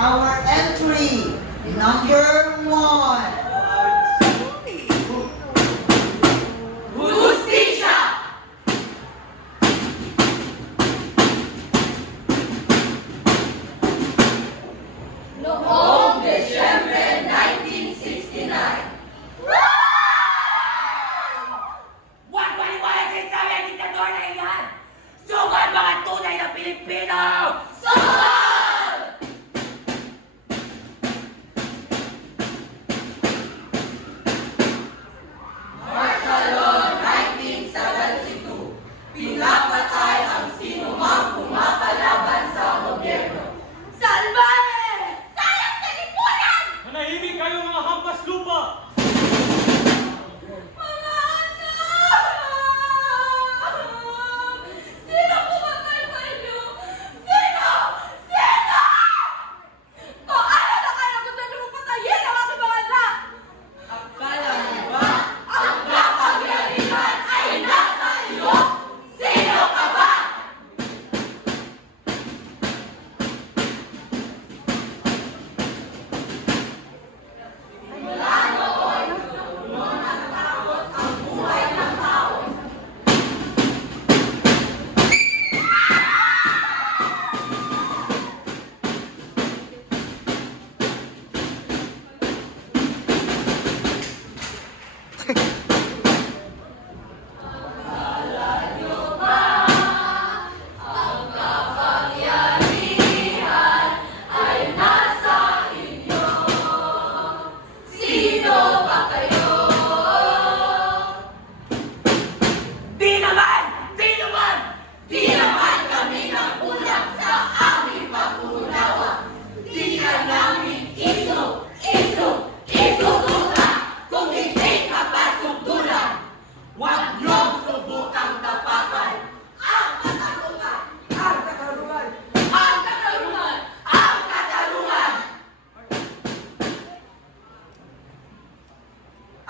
our entry, number 1. Hustisya! Noong Desyembre 1969. Huwag maniwala sa isabi ang diktador na iyan! Sugal mga tunay na Pilipino! Sugal! Marcalon, 1972. Pinapatay ang sino mang pumapalaban sa gobyerno. Salbahe! Sayang sa lipunan! Manahimik kayo mga hampas lupa! Mga anak! Sino pumatay sa inyo? Sino? Sino? Paano na kayo gusto niyo patayin ang aking mga anak? Akala mo ba ang kapangyarihan ay nasa iyo? Sino ka ba? Mula noon, noon natatakot ang buhay ng tao. Ang kapangyarihan ay nasa inyo. Sino ba kayo? Di naman! Di naman! Di naman kami nakulang sa aming pag-uunawa. Di ka namin isusuka kung hindi ka pasugdulan. Huwag niyong subukang tapakan ang katarungan! Ang katarungan! Ang katarungan! Ang katarungan!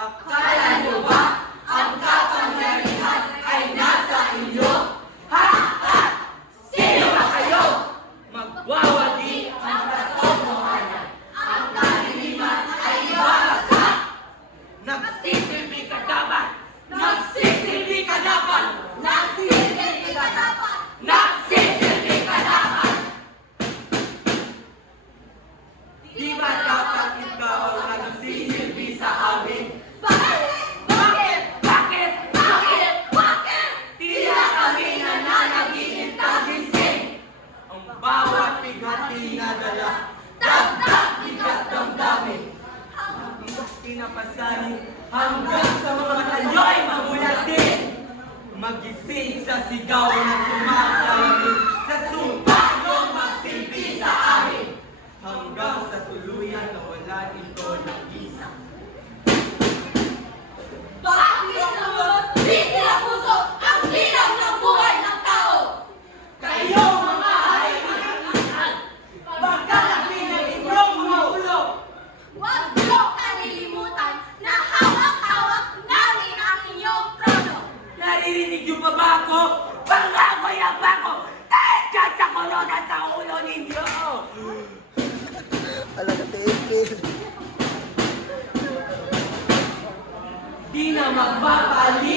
Akala niyo ba ang kapangyarihan ay nasa inyo? Ha? Ha? Sino ba kayo? Magwawagi ang katotohanan. Ang kaliliman ay iwawasak. Nagsisilbi ka dapat! Nagsisilbi ka dapat! Nagsisilbi ka dapat! Nagsisilbi ka dapat! Di ba dapat ikaw ang nagsisilbi sa amin? Bakit? Bakit? Bakit? Bakit? Bakit? Tila kami nananaginip tagising. Ang bawat bigati na dala, dagdag bigat damdamin. Hanggang pinapasahin, hanggang sa mga tayo'y magulat din. Magising sa sigaw na sumasalamin, sa sumpa niyong magsilbi sa amin. Hanggang sa tuluyan na wala ito ng isa. Bakit naman di sila puso ang bilang ng buhay ng tao? Kayo mga hari-harian, pagkalaki ng inyong mga ulo. Huwag niyo kalilimutan na hawak-hawak namin ang inyong trono. Naririnig niyo pa ba ako? Pangakoy ba ako? Dahil dyan sa korona sa ulo ninyo! Alaga, tingin. Di na magpapali